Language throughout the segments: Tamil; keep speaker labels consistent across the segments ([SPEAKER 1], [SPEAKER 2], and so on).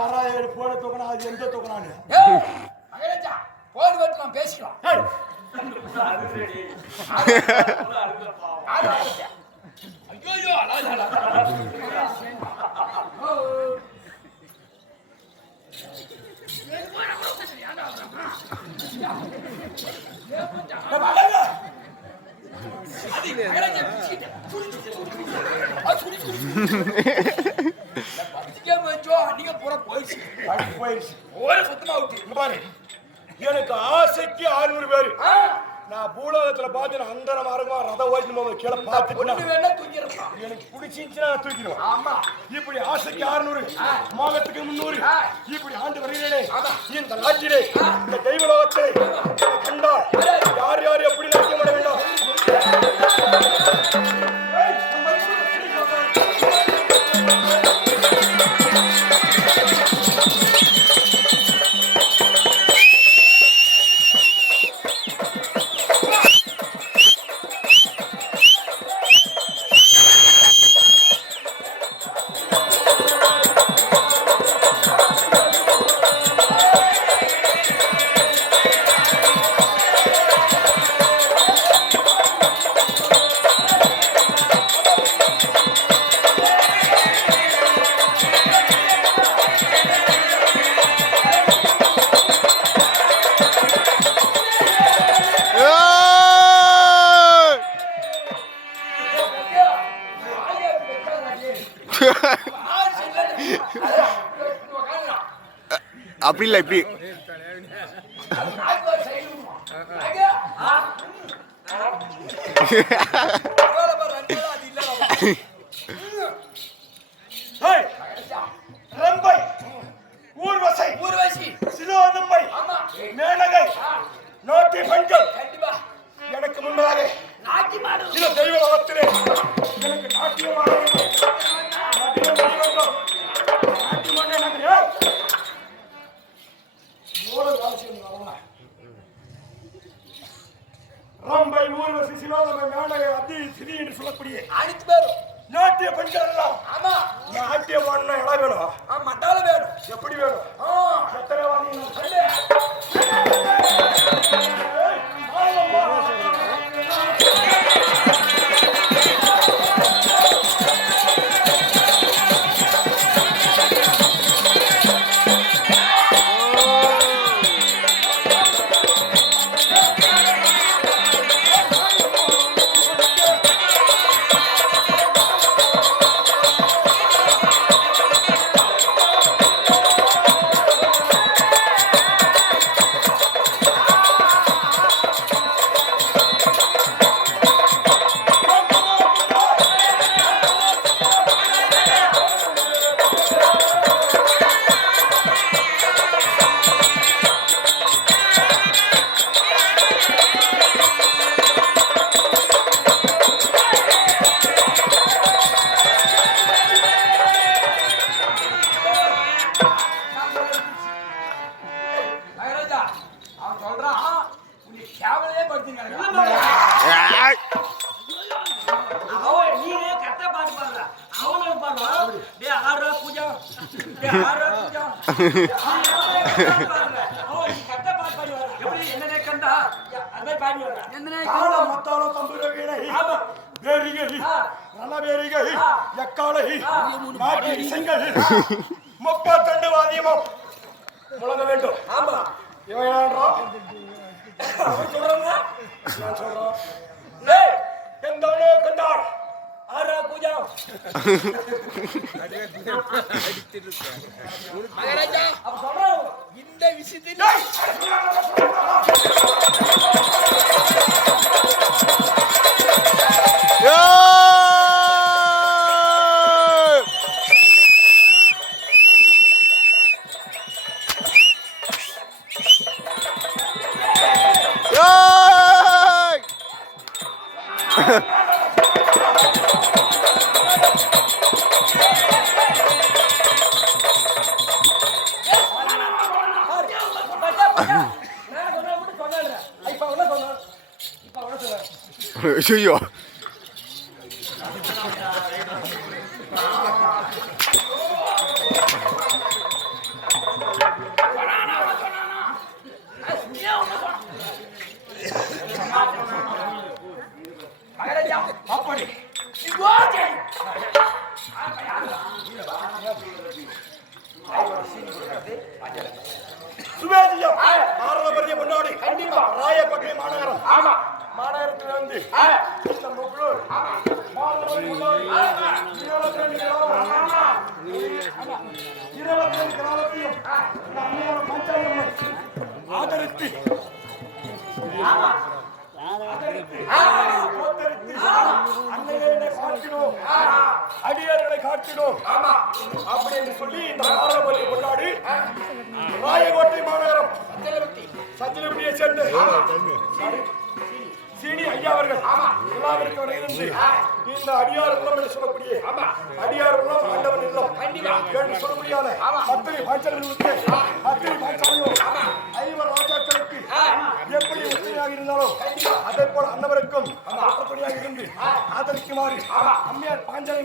[SPEAKER 1] யாரா ஏழு போன தூக்கணும் அது எந்த
[SPEAKER 2] போன் போட்டு நம்ம பேசிக்கலாம்? ஐயோ நீங்க பூரா போயிடுச்சு
[SPEAKER 1] அது போயிடுச்சு
[SPEAKER 2] ஓர சுத்தமா விட்டு
[SPEAKER 1] இங்க பாரு. எனக்கு ஆசைக்கு ஆறுநூறு பேரு. நான் பூலோகத்துல பார்த்து நான் அந்தர மார்க்கமா ரத ஓட்டு போக கீழே பார்த்துட்டு
[SPEAKER 2] வேணா
[SPEAKER 1] எனக்கு பிடிச்சிருந்துச்சுன்னா நான் தூக்கிடுவேன்.
[SPEAKER 2] ஆமா.
[SPEAKER 1] இப்படி ஆசைக்கு ஆறுநூறு. மோகத்துக்கு
[SPEAKER 2] ஆ.
[SPEAKER 1] இப்படி ஆண்டு வருகிறேனே. இந்த நாட்டிலே இந்த தெய்வலோகத்தை கண்டால்
[SPEAKER 3] அப்படி இல்லை இப்படி.
[SPEAKER 1] ஏய், சொல்லக்கூடிய
[SPEAKER 2] அனைத்து
[SPEAKER 1] முப்பத்தெண்டு வாதியமும் முழங்க வேண்டும்
[SPEAKER 2] ஆமா
[SPEAKER 1] இவன் என்னன்றான்?
[SPEAKER 2] சொல்றாங்க
[SPEAKER 1] நான் சொல்றோம்
[SPEAKER 2] டேய்
[SPEAKER 1] எந்தானே கண்டார்
[SPEAKER 2] ஆடுறா பூஜா மகாராஜா அவன் சொல்றான் இந்த விஷயத்தில்
[SPEAKER 3] ஏய். ஏய்.
[SPEAKER 2] சொன்னான்
[SPEAKER 3] ஐயோ
[SPEAKER 1] இருபத்தி ரெண்டு கிராமத்தையும் இந்த பஞ்சாயத்து ஆதரித்து அடியார்களை காட்டினோம் சொல்லி இந்த பாரம்பரிய கொண்டாடி ராயகோட்டை மாநகரம் சேர்ந்து சீனி ஐயா அவர்கள். விழாவிற்கு வருகிறது இந்த அடியார் உள்ளம் என்று சொல்லக்கூடிய அடியார் உள்ளம் ஆண்டவன் இல்லம். என்று சொல்ல முடியாத. அத்தனை பாய்ச்சல்களுக்கு அத்தனை பாய்ச்சலையும் ஐவர் ராஜாக்களுக்கு எப்படி உத்தமையாக இருந்தாலும் அதே போல அன்னவருக்கும் துணையாக இருந்து ஆதரிக்குமாறு அம்மையார் பாஞ்சாலை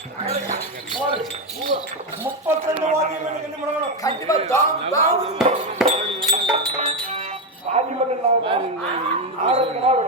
[SPEAKER 1] வேண்டிக் கொள்கிறோம் முப்பத்தி ரெண்டு வாக்கியம் எனக்கு என்ன பண்ணணும்
[SPEAKER 2] கண்டிப்பா தாம் தாம்
[SPEAKER 1] வாதி மட்டும் இல்லாம ஆறுக்கு நாள்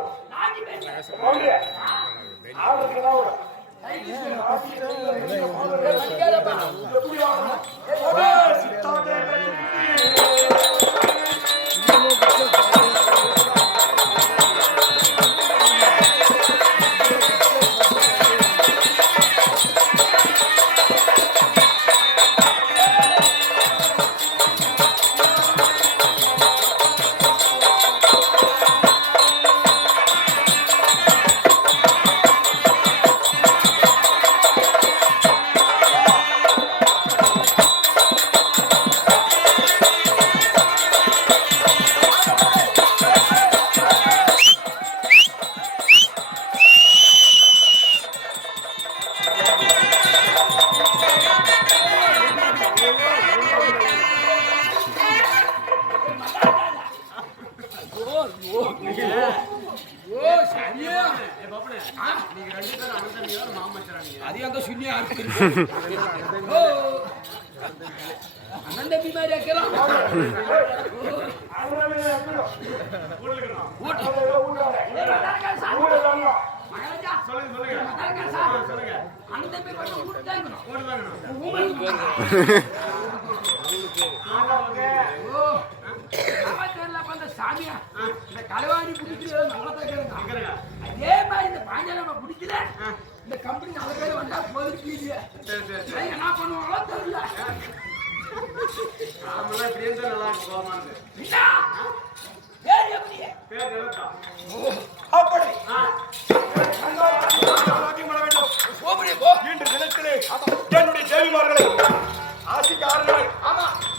[SPEAKER 2] சுண்ணியா இருக்கு ஓ சாமியா இந்த கலவாணி பிடிக்கிறது அதே மாதிரி இந்த இந்த கம்பெனி நல்ல பேர் வந்தா போதும் என்ன பண்ணுவாங்களோ தெரியல. என்ன? பேர் எப்படி?
[SPEAKER 1] அப்படி. வாக்கியம் பண்ண வேண்டும்.
[SPEAKER 2] போப்படி, போ.
[SPEAKER 1] இன்று தினத்திலே என்னுடைய தேவிமார்களை ஆசிக்காரர்களை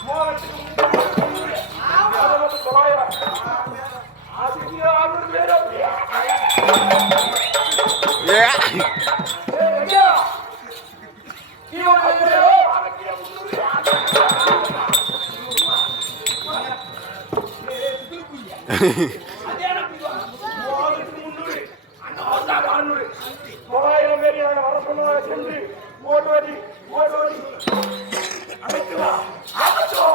[SPEAKER 1] மோகத்துக்கு அது வந்து தொள்ளாயிரம். ஆசிக்கு சென்று ஓடுவடி ஓடுவடி அமைத்துவா அமைச்சோ